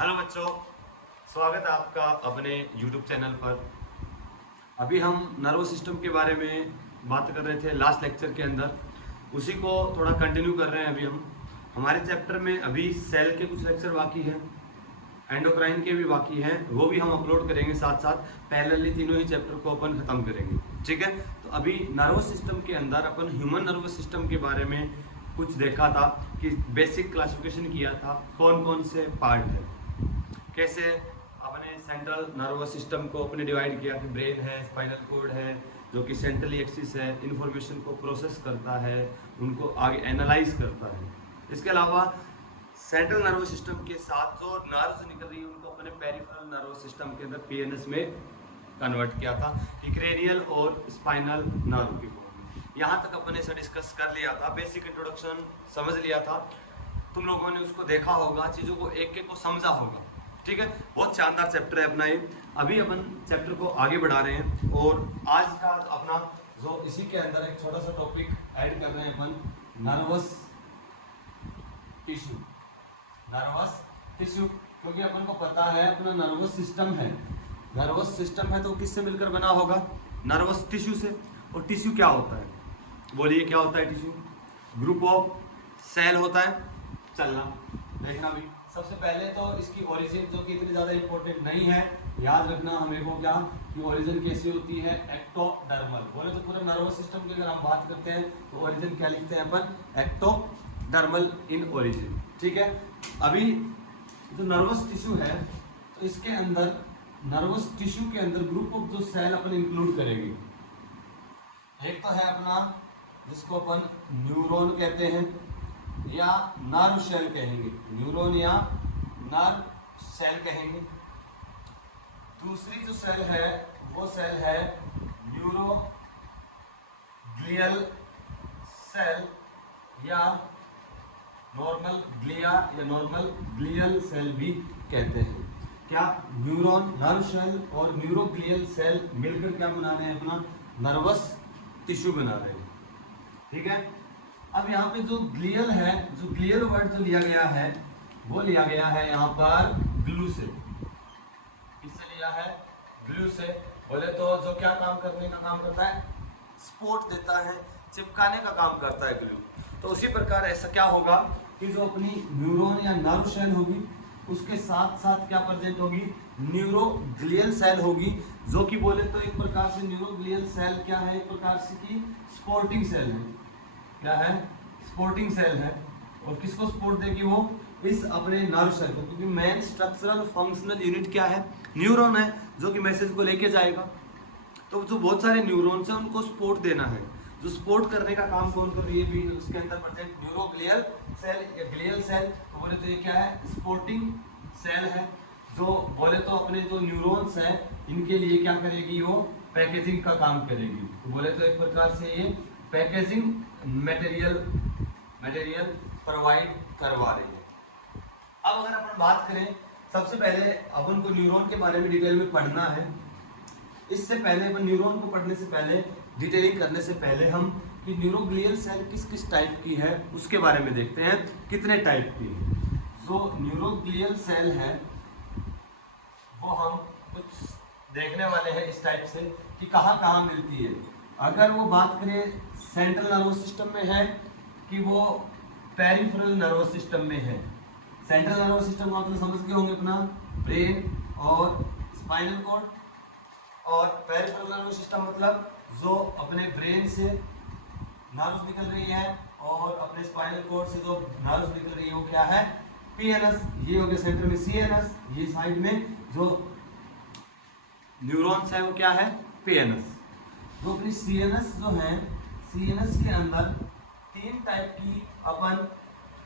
Hello बच्चों, स्वागत है आपका अपने YouTube चैनल पर। अभी हम नर्वस सिस्टम के बारे में बात कर रहे थे लास्ट लेक्चर के अंदर, उसी को थोड़ा कंटिन्यू कर रहे हैं। अभी हम हमारे चैप्टर में अभी सेल के कुछ लेक्चर बाकी हैं, एंडोक्राइन के भी बाकी हैं, वो भी हम अपलोड करेंगे साथ साथ। पैरेलली तीनों ही चैप्टर को अपन खत्म करेंगे, ठीक है। तो अभी नर्वस सिस्टम के अंदर अपन ह्यूमन नर्वस सिस्टम के बारे में कुछ देखा था कि बेसिक क्लासिफिकेशन किया था, कौन कौन से पार्ट है, कैसे अपने सेंट्रल नर्वस सिस्टम को अपने डिवाइड किया कि ब्रेन है, स्पाइनल कॉर्ड है जो कि सेंट्रली एक्सिस है, इन्फॉर्मेशन को प्रोसेस करता है, उनको आगे एनालाइज करता है। इसके अलावा सेंट्रल नर्वस सिस्टम के साथ जो नर्व्स निकल रही है उनको अपने पेरिफेरल नर्वस सिस्टम के अंदर पीएनएस में कन्वर्ट किया था, क्रेनियल और स्पाइनल नर्व की फॉर्म में। यहाँ तक अपने से डिस्कस कर लिया था, बेसिक इंट्रोडक्शन समझ लिया था, तुम लोगों ने उसको देखा होगा, चीज़ों को एक एक को समझा होगा, ठीक है। बहुत शानदार चैप्टर है अपना ये। अभी अपन चैप्टर को आगे बढ़ा रहे हैं और आज का अपना जो इसी के अंदर एक छोटा सा टॉपिक ऐड कर रहे हैं अपन, नर्वस टिश्यू। नर्वस टिश्यू, क्योंकि अपन को पता है अपना नर्वस सिस्टम है, नर्वस सिस्टम है तो किससे मिलकर बना होगा? नर्वस टिश्यू से। और टिश्यू क्या होता है? बोलिए क्या होता है टिश्यू? ग्रुप ऑफ सेल होता है। चलना देखना भी, सबसे पहले तो इसकी ओरिजिन जो कि इतनी ज़्यादा इंपॉर्टेंट नहीं है, याद रखना हमें को क्या कि ओरिजिन कैसी होती है? एक्टोडर्मल। बोले तो पूरे नर्वस सिस्टम की अगर हम बात करते हैं तो ओरिजिन क्या लिखते हैं अपन? एक्टोडर्मल इन ओरिजिन, ठीक है। अभी जो नर्वस टिश्यू है तो इसके अंदर नर्वस टिश्यू के अंदर ग्रुप ऑफ जो सेल अपन इंक्लूड करेंगे। एक तो है अपना जिसको अपन न्यूरॉन कहते हैं या नर्व सेल कहेंगे, न्यूरॉन या नर्व सेल कहेंगे। दूसरी जो सेल है वो सेल है न्यूरोग्लियल सेल या नॉर्मल ग्लिया या नॉर्मल ग्लियल सेल भी कहते हैं। क्या? न्यूरॉन, नर्व सेल और न्यूरोग्लियल सेल मिलकर क्या बना रहे हैं? अपना नर्वस टिश्यू बना रहे हैं, ठीक है। अब यहाँ पे जो ग्लियल है, जो ग्लियल वर्ड जो लिया गया है वो लिया गया है यहाँ पर ग्लू से। किससे लिया है? ग्लू से। बोले तो जो क्या काम करने का काम करता है? सपोर्ट देता है, चिपकाने का काम करता है ग्लू। तो उसी प्रकार ऐसा क्या होगा कि जो अपनी न्यूरॉन या नर्व सेल होगी उसके साथ साथ क्या प्रेजेंट होगी? न्यूरोग्लियल सेल होगी, जो कि बोले तो एक प्रकार से न्यूरोग्लियल सेल क्या है? एक प्रकार से की सपोर्टिंग सेल है। क्या है? सपोर्टिंग सेल है। और किसको सपोर्ट देगी वो? इस अपने नर्व सेल को, क्योंकि मेन स्ट्रक्चरल फंक्शनल यूनिट क्या है? न्यूरॉन है, जो कि मैसेज को लेके जाएगा। तो जो बहुत सारे न्यूरॉन्स हैं उनको सपोर्ट देना है, जो सपोर्ट करने का काम कौन कर रही है भी उसके अंदर प्रेजेंट न्यूरोग्लियल सेल या ग्लियल सेल। तो बोले तो ये क्या है? सपोर्टिंग सेल है, जो बोले तो अपने जो न्यूरॉन्स हैं इनके लिए क्या करेगी? वो पैकेजिंग का काम करेगी। तो बोले तो एक प्रकार से ये पैकेजिंग मटेरियल प्रोवाइड करवा रही है। अब अगर अपन बात करें, सबसे पहले अपन को न्यूरॉन के बारे में डिटेल में पढ़ना है। इससे पहले अपन न्यूरॉन को पढ़ने से पहले, डिटेलिंग करने से पहले हम कि न्यूरोग्लियल सेल किस किस टाइप की है उसके बारे में देखते हैं, कितने टाइप की है। जो न्यूरोग्लियल सेल है वो हम कुछ देखने वाले हैं इस टाइप से कि कहाँ कहाँ मिलती है। अगर वो बात करें सेंट्रल नर्वस सिस्टम में है कि वो पेरिफेरल नर्वस सिस्टम में है। सेंट्रल नर्वस सिस्टम आप तो समझ गए होंगे अपना, ब्रेन और स्पाइनल कॉर्ड। और पेरिफेरल नर्वस सिस्टम मतलब जो अपने ब्रेन से नर्व्स निकल रही है और अपने स्पाइनल कॉर्ड से जो नर्व्स निकल रही है वो क्या है? पीएनएस। ये हो गया सेंटर में सीएनएस, ये साइड में जो न्यूरॉन्स है वो क्या है? पीएनएस। जो अपनी सीएनएस जो है, सीएनएस के अंदर तीन टाइप की अपन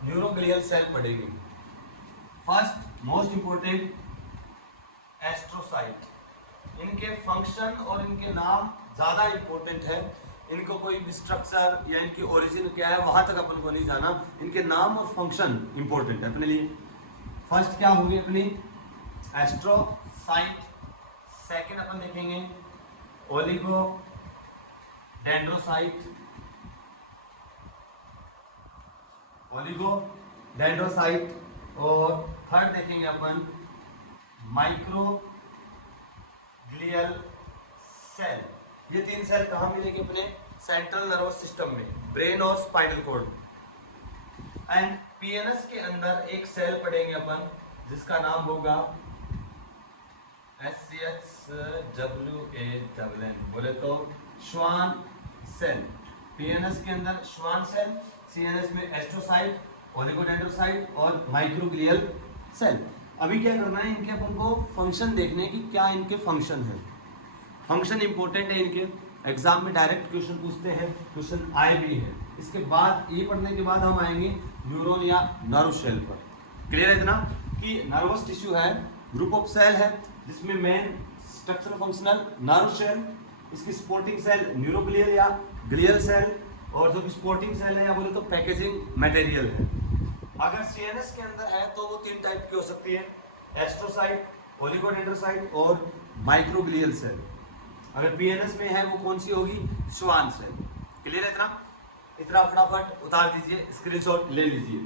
न्यूरोग्लियल सेल पढ़ेंगे। First most important astrocyte. इनके फंक्शन और इनके नाम ज़्यादा इंपॉर्टेंट है। इनको कोई भी स्ट्रक्चर या इनकी ओरिजिन क्या है वहाँ तक अपन को नहीं जाना, इनके नाम और फंक्शन इंपॉर्टेंट है अपने लिए। फर्स्ट क्या होगी अपनी? एस्ट्रोसाइट। सेकंड अपन देखेंगे ओलिगो डेंड्रोसाइट, ओलिगो डेंड्रोसाइट। और थर्ड देखेंगे अपन माइक्रोग्लियल सेल। ये 3 सेल कहाँ मिलेंगे अपने सेंट्रल नर्वस सिस्टम में, ब्रेन और स्पाइनल कॉर्ड। एंड पीएनएस के अंदर एक सेल पढ़ेंगे अपन जिसका नाम होगा SCHWANN, बोले तो श्वान सेल। पीएनएस के अंदर श्वान सेल, सीएनएस में एस्ट्रोसाइट, ओलिगोडेंड्रोसाइट और माइक्रोग्लियल सेल। अभी क्या करना है, इनके अपन को फंक्शन देखने की क्या इनके फंक्शन है। फंक्शन इंपॉर्टेंट है इनके, एग्जाम में डायरेक्ट क्वेश्चन पूछते हैं, क्वेश्चन आए भी है। इसके बाद ये पढ़ने के बाद हम आएंगे न्यूरॉन या नर्व सेल पर। क्लियर है इतना कि नर्वस टिश्यू है, ग्रुप ऑफ सेल है जिसमें main structure functional nerve cell, इसकी सपोर्टिंग सेल न्यूरोग्लियल या ग्लियल सेल, और जो कि सपोर्टिंग सेल है या बोले तो पैकेजिंग मटेरियल है। अगर सीएनएस के अंदर है तो वो 3 टाइप की हो सकती है, एस्ट्रोसाइट, ओलिगोडेंड्रोसाइट और माइक्रोग्लियल सेल। अगर पीएनएस में है वो कौन सी होगी, श्वान सेल। क्लियर है इतना? इतना फटाफट उतार दीजिए, स्क्रीनशॉट ले लीजिए।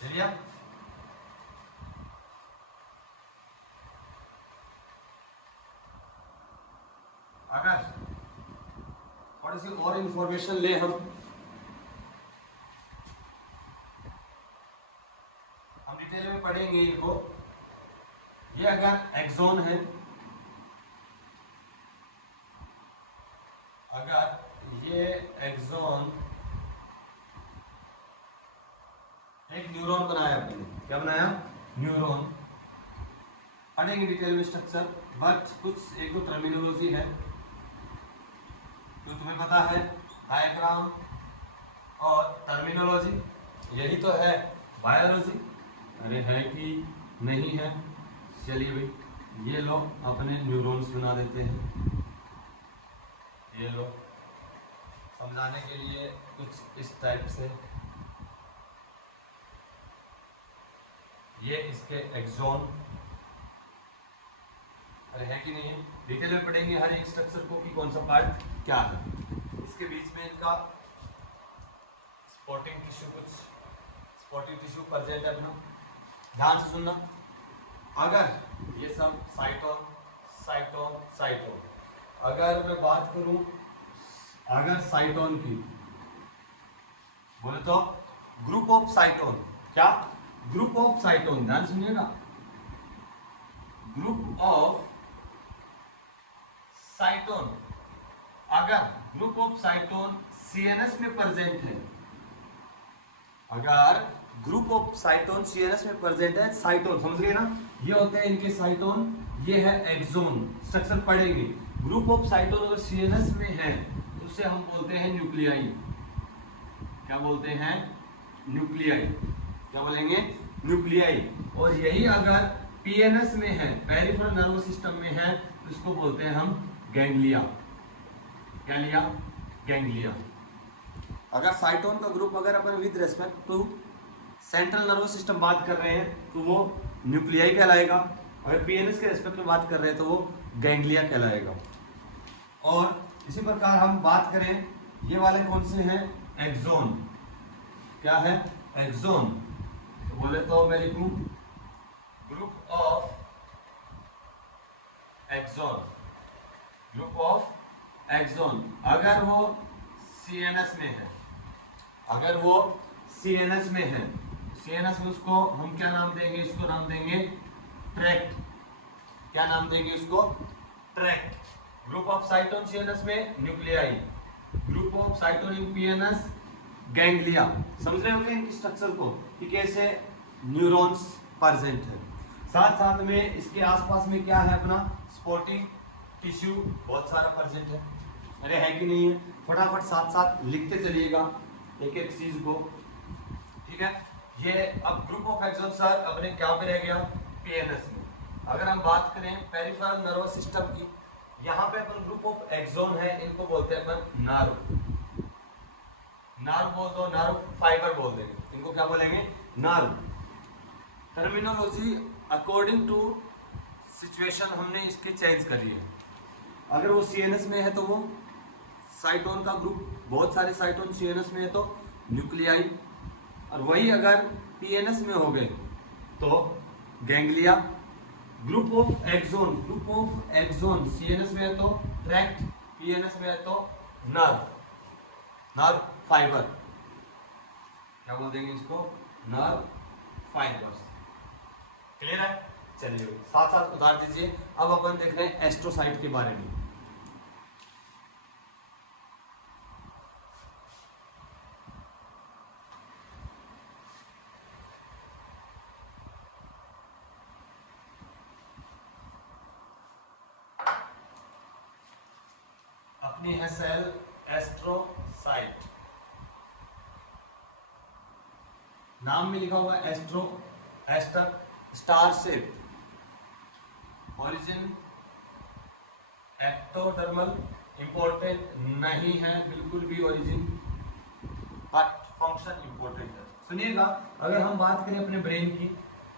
चलिए अगर थोड़ी सी और इंफॉर्मेशन ले हम डिटेल में पढ़ेंगे इनको। ये अगर एक्सोन है, अगर ये एक्सोन एक न्यूरॉन बनाया आपने, क्या बनाया, न्यूरॉन। पढ़ेंगे डिटेल में स्ट्रक्चर, बट कुछ एक दो टर्मिनोलॉजी है जो तुम्हें पता है, डायग्राम और टर्मिनोलॉजी, यही तो है बायोलॉजी। अरे है कि नहीं है? चलिए भाई, ये लो अपने न्यूरॉन्स बना देते हैं। ये लो समझाने के लिए कुछ इस टाइप से, ये इसके एक्सोन। अरे है कि नहीं है? डिटेल में पढ़ेंगे हर एक स्ट्रक्चर को कि कौन सा पार्ट क्या है। इसके बीच में इनका स्पॉटिंग टिश्यू, कुछ स्पॉटिंग टिश्यू प्रेजेंट है अपना, ध्यान से सुनना। अगर ये सब साइटोन साइटोन साइटोन, अगर मैं बात करूं अगर साइटोन की, बोले तो ग्रुप ऑफ साइटोन, क्या ग्रुप ऑफ साइटोन, ध्यान सुनिएगा, ग्रुप ऑफ साइटोन। अगर ग्रुप ऑफ साइटोन सीएनएस में प्रेजेंट है, अगर ग्रुप ऑफ साइटोन सीएनएस में प्रेजेंट है, साइटोन समझ गए ना, ये होते हैं इनके साइटोन, ये है एक्सोन। स्ट्रक्चर पढ़ेंगे, ग्रुप ऑफ साइटोन अगर सीएनएस में है तो उसे हम बोलते हैं न्यूक्लियाई। क्या बोलते हैं? न्यूक्लियाई। क्या बोलेंगे? न्यूक्लियाई। और यही अगर पीएनएस में है, पेरिफेरल नर्वस सिस्टम में है, तो इसको बोलते हैं हम गैंग्लिया। क्या लिया? गैंग्लिया। अगर साइटोन का ग्रुप अगर अपन with respect to central nervous system बात कर रहे हैं तो वो न्यूक्लियाई कहलाएगा, अगर पीएनएस के रेस्पेक्ट में बात कर रहे हैं तो वो गैंग्लिया कहलाएगा। और इसी प्रकार हम बात करें, ये वाले कौन से हैं? एक्सोन। क्या है? एक्सोन। तो बोले तो मैं लिखूं group of axon, group of axon. अगर वो सीएनएस में है, अगर वो सीएनएस में है, सीएनएस में उसको हम क्या नाम देंगे? इसको नाम देंगे ट्रैक्ट। क्या नाम देंगे उसको? Tract. Group of cyton CNS में nuclei, group of cyton in PNS ganglia. समझ रहे होंगे इनकी स्ट्रक्चर को कि कैसे न्यूरॉन्स प्रेजेंट है। साथ साथ में इसके आसपास में क्या है अपना स्पॉटिंग टिश्यू बहुत सारा प्रेजेंट है। अरे है कि नहीं है? फटाफट साथ साथ लिखते चलिएगा एक एक चीज को, ठीक है। ये अब ग्रुप ऑफ एक्सोन सर अपने क्या पे रह गया? पीएनएस में। अगर हम बात करें पेरिफेरल नर्वस सिस्टम की, यहाँ पे अपन ग्रुप ऑफ एक्सोन है, इनको बोलते हैं अपन नर्व। नर्व बोल दो, नर्व फाइबर बोल देंगे, इनको क्या बोलेंगे? Nerve. Terminology according to situation हमने इसके चेंज करी है। अगर वो सीएनएस में है तो वो साइटोन का ग्रुप, बहुत सारे साइटोन सीएनएस में है तो न्यूक्लियाई, और वही अगर पीएनएस में हो गए तो ganglia. Group of axon CNS में है तो ट्रैक्ट, पीएनएस में है तो नर्व फाइबर, क्या बोल देंगे इसको, नर्व फाइबर्स। क्लियर है? चलिए साथ साथ उतार दीजिए। अब अपन देख रहे हैं एस्ट्रोसाइट के बारे में। अपनी है सेल एस्ट्रोसाइट, नाम में लिखा हुआ है aster, star shape, origin ectodermal, important नहीं है बिल्कुल भी ओरिजिन, बट फंक्शन इंपॉर्टेंट है। सुनिएगा, अगर हम बात करें अपने ब्रेन की,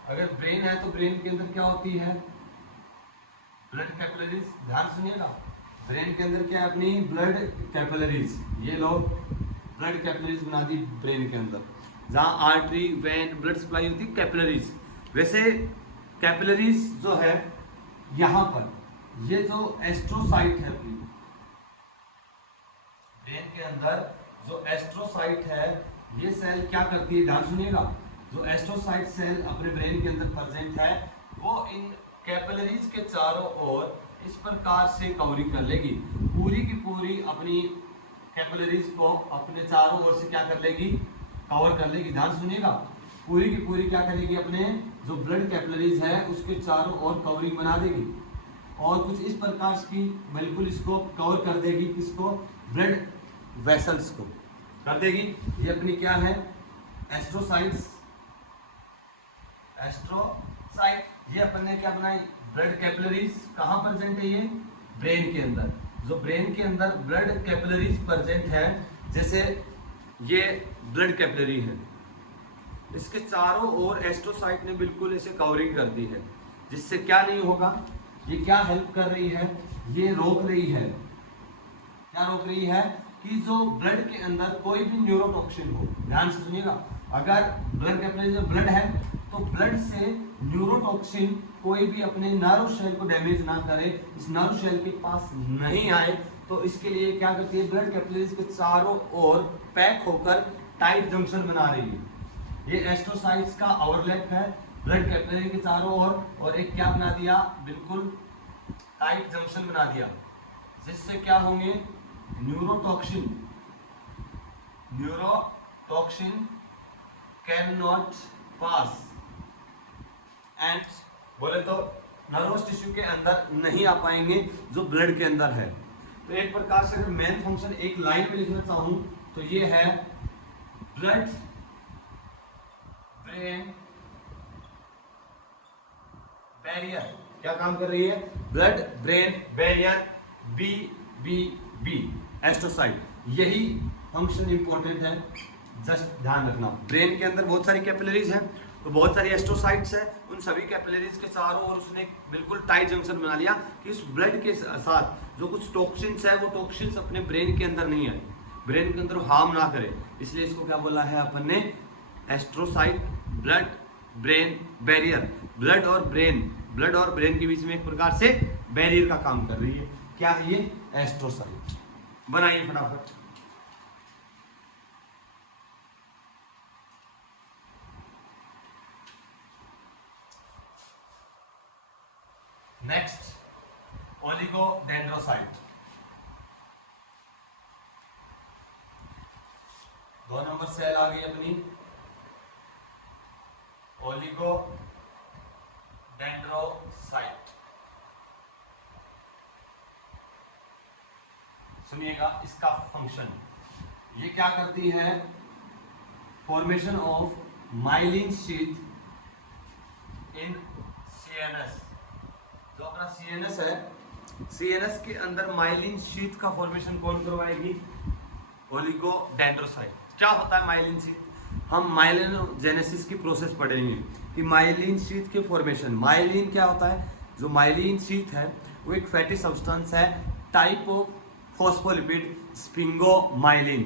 अगर ब्रेन है तो ब्रेन के अंदर क्या होती है, ब्लड कैपिलरीज। ध्यान सुनिएगा, ब्रेन के अंदर क्या है, अपनी ब्लड कैपिलरीज। ये लोग ब्लड कैपिलरीज बना दी ब्रेन के अंदर, जहाँ आर्टरी, वेन, ब्लड सप्लाई होती है, कैपिलरीज। वैसे कैपिलरीज जो है यहाँ पर, ये जो एस्ट्रोसाइट है अपनी ब्रेन के अंदर, जो एस्ट्रोसाइट है, ये सेल क्या करती है, ध्यान सुनिएगा, जो एस्ट्रोसाइट सेल अपने ब्रेन के अंदर प्रेजेंट है, वो इन कैपिलरीज के चारों ओर इस प्रकार से कवरिंग कर लेगी, पूरी की पूरी अपनी कैपिलरीज को अपने चारों ओर से क्या कर लेगी, कवर कर लेगी। ध्यान सुनिएगा, पूरी की पूरी क्या करेगी, अपने जो ब्लड कैपिलरीज है उसके चारों ओर कवरिंग बना देगी, और कुछ इस प्रकार की बिल्कुल इसको कवर कर देगी, किसको, ब्लड वेसल्स को कर देगी। ये अपनी क्या है, एस्ट्रोसाइट। ये अपन ने क्या बनाई, ब्लड कैपिलरीज। कहाँ प्रेजेंट है ये, ब्रेन के अंदर। जो ब्रेन के अंदर ब्लड कैपिलरीज प्रेजेंट है, जैसे ये ब्लड कैपिलरी है, इसके चारों ओर एस्ट्रोसाइट ने बिल्कुल इसे कवरिंग कर दी है, जिससे क्या नहीं होगा, ये क्या हेल्प कर रही है, ये रोक रही है, क्या रोक रही है, कि जो ब्लड के अंदर कोई भी न्यूरोटॉक्सिन हो। ध्यान से सुनिएगा, अगर ब्लड कैपिलरी में ब्लड है तो ब्लड से न्यूरोटॉक्सिन कोई भी अपने नर्व सेल को डैमेज ना करे, इस नर्व सेल के पास नहीं आए, तो इसके लिए क्या करती है, ब्लड कैपिलरीज के चारों ओर पैक होकर टाइट जंक्शन बना रही है। ये एस्ट्रोसाइट्स का ओवरलैप है ब्लड कैपिलरी के चारों ओर, और एक क्या बना दिया, बिल्कुल टाइट जंक्शन बना दिया, जिससे क्या होंगे, neurotoxin can not pass and, बोले तो नर्वस टिश्यू के अंदर नहीं आ पाएंगे जो ब्लड के अंदर है। तो एक प्रकार से अगर मेन फंक्शन एक लाइन में लिखना चाहूं तो ये है ब्लड ब्रेन बैरियर। क्या काम कर रही है, blood brain barrier, B astrocyte. यही फंक्शन इंपॉर्टेंट है, जस्ट ध्यान रखना। ब्रेन के अंदर बहुत सारी कैपिलरीज हैं, तो बहुत सारी एस्ट्रोसाइट्स है, उन सभी कैपिलरीज के चारों ओर उसने बिल्कुल टाइट जंक्शन बना लिया कि इस ब्लड के साथ जो कुछ टॉक्सिन्स है, वो टॉक्सिन्स अपने ब्रेन के अंदर नहीं है, ब्रेन के अंदर हार्म ना करे, इसलिए इसको क्या बोला है अपन ने, astrocyte, blood brain barrier. Blood और ब्रेन के बीच में एक प्रकार से बैरियर का काम कर रही है, क्या है ये, एस्ट्रोसाइट। बनाइए फटाफट। Next, oligodendrocyte. 2 नंबर सेल आ गई अपनी ओलिगोडेंड्रोसाइट। सुनिएगा इसका फंक्शन, ये क्या करती है, formation of myelin sheath in CNS. जो अपना सीएनएस है, सीएनएस के अंदर माइलिन शीथ का फॉर्मेशन कौन करवाएगी, ओलिगोडेंड्रोसाइट। क्या होता है माइलिन शीथ, हम माइलिनोजेनेसिस की प्रोसेस पढ़ेंगे कि माइलिन शीथ के फॉर्मेशन। माइलिन क्या होता है, जो माइलिन शीथ है वो एक फैटी सब्सटेंस है, टाइप ऑफ फॉस्फोलिपिड स्फिंगोमाइलिन।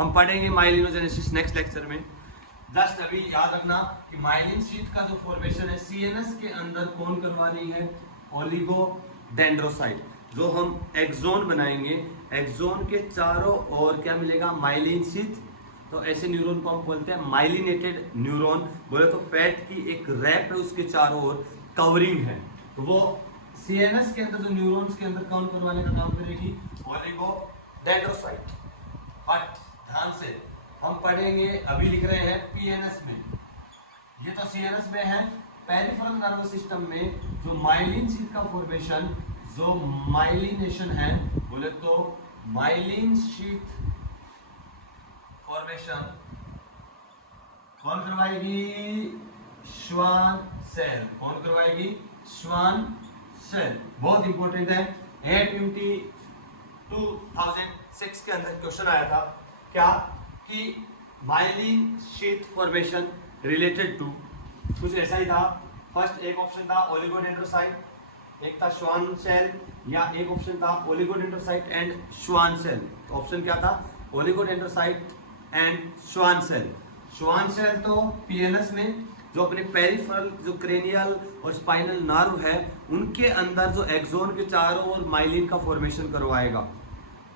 हम पढ़ेंगे माइलिनोजेनेसिस नेक्स्ट लेक्चर में। जस्ट अभी याद रखना कि माइलिन शीट का जो फॉर्मेशन है सीएनएस के अंदर कौन करवा रही है, ओलिगोडेंड्रोसाइट। जो हम एक्सोन बनाएंगे, एक्सोन के चारों ओर क्या मिलेगा, माइलिन शीट। तो ऐसे न्यूरॉन को हम बोलते हैं माइलिनेटेड न्यूरॉन। बोले तो फैट की एक रैप है, उसके चारों ओर कवरिंग है। तो वो सीएनएस के अंदर जो न्यूरॉन्स के अंदर काउंट करवाने का काम करेगी ओलिगोडेंड्रोसाइट। बट ध्यान से हम पढ़ेंगे, अभी लिख रहे हैं पीएनएस में, ये तो सीएनएस में है। पेरिफेरल नर्वस सिस्टम में जो माइलिन शीट का फॉर्मेशन, जो माइलिनेशन है, बोले तो माइलिन शीट फॉर्मेशन कौन करवाएगी, श्वान सेल। कौन करवाएगी, श्वान सेल। बहुत इंपॉर्टेंट है। AIMT 2006 के अंदर क्वेश्चन आया था क्या, कि myelin sheet formation related to, कुछ ऐसा ही था। फर्स्ट एक ऑप्शन था ओलिगोडेंड्रोसाइट, एक था श्वान सेल, या एक ऑप्शन था ओलिगोडेंड्रोसाइट एंड श्वान सेल। तो ऑप्शन क्या था, oligodendrocyte and Schwann cell. Schwann cell तो पीएनएस में जो अपने पेरिफेरल, जो क्रेनियल और स्पाइनल नर्व है, उनके अंदर जो एक्सोन के चारों ओर माइलिन का फॉर्मेशन करवाएगा,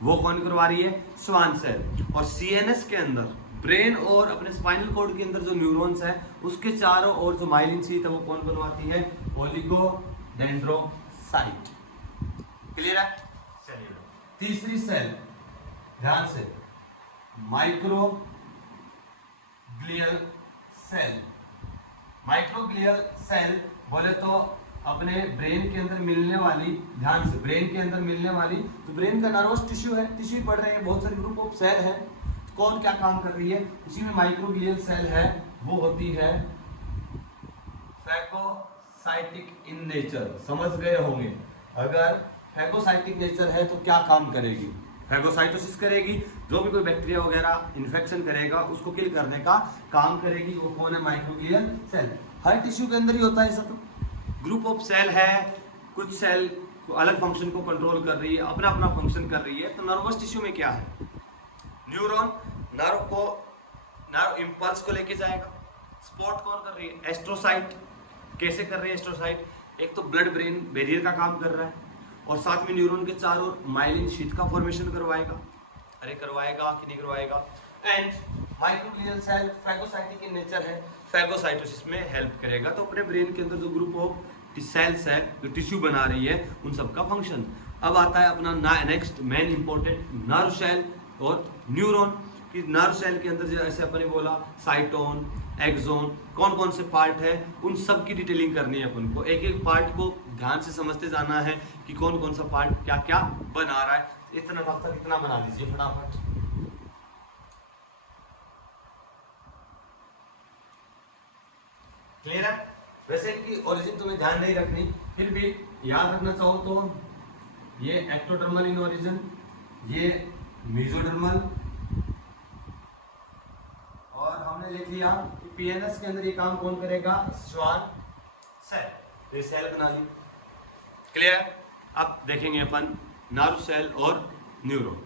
वो कौन करवा रही है, श्वान सेल। और सीएनएस के अंदर ब्रेन और अपने स्पाइनल कॉर्ड के अंदर जो न्यूरॉन्स है, उसके चारों ओर जो माइलिन शीट है, वो कौन बनवाती है, ओलिगोडेंड्रोसाइट। क्लियर है। चलिए तीसरी सेल, ध्यान से, माइक्रोग्लियल सेल। माइक्रोग्लियल सेल बोले तो अपने ब्रेन के अंदर मिलने वाली, ध्यान से, ब्रेन के अंदर मिलने वाली जो ब्रेन का नर्वस टिश्यू है, टिश्यू पढ़ रहे हैं, बहुत सारे ग्रुप ऑफ सेल है, कौन क्या काम कर रही है, उसी में माइक्रोग्लियल सेल है, वो होती है फैगोसाइटिक इन नेचर। समझ गए होंगे, अगर फैगोसाइटिक नेचर है तो क्या काम करेगी, फैगोसाइटोसिस करेगी, जो भी कोई बैक्टीरिया वगैरह इन्फेक्शन करेगा उसको किल करने का काम करेगी। वो कौन है, माइक्रोग्लियल सेल। हर टिश्यू के अंदर ही होता है ऐसा। तो ग्रुप ऑफ सेल है, कुछ सेल अलग फंक्शन को कंट्रोल कर रही है, अपना अपना फंक्शन कर रही है। तो नर्वस टिश्यू में क्या है, न्यूरॉन नर्व इंपल्स को लेके जाएगा। स्पॉट कौन कर रही है, एस्ट्रोसाइट। कैसे कर रही है एस्ट्रोसाइट, एक तो ब्लड ब्रेन बैरियर का काम कर रहा है, और साथ में न्यूरॉन के चारों ओर माइलिन शीट का फॉर्मेशन करवाएगा। अरे करवाएगा कि नहीं करवाएगा। And microglial cell phagocytic in nature है, फैगोसाइटोसिस में हेल्प करेगा। तो अपने ब्रेन के अंदर जो ग्रुप ऑफ सेल्स है, जो टिश्यू बना रही है, उन सबका फंक्शन। अब आता है अपना next main important, nerve cell और न्यूरॉन। कि नर्व सेल के अंदर जैसे अपने बोला साइटोन, एक्सोन, कौन कौन से पार्ट है, उन सब की डिटेलिंग करनी है अपन को। एक एक पार्ट को ध्यान से समझते जाना है कि कौन कौन सा पार्ट क्या क्या बना रहा है। इतना तक इतना बना लीजिए फटाफट। क्लियर है। वैसे इनकी ओरिजिन तुम्हें ध्यान नहीं रखनी, फिर भी याद रखना चाहो तो ये एक्टोडर्मल इन ओरिजिन, ये मेसोडर्मल, और हमने लिख लिया कि पीएनएस के अंदर ये काम कौन करेगा, श्वान सेल। ये सेल बना ली। क्लियर। अब देखेंगे अपन नर्व सेल और न्यूरॉन।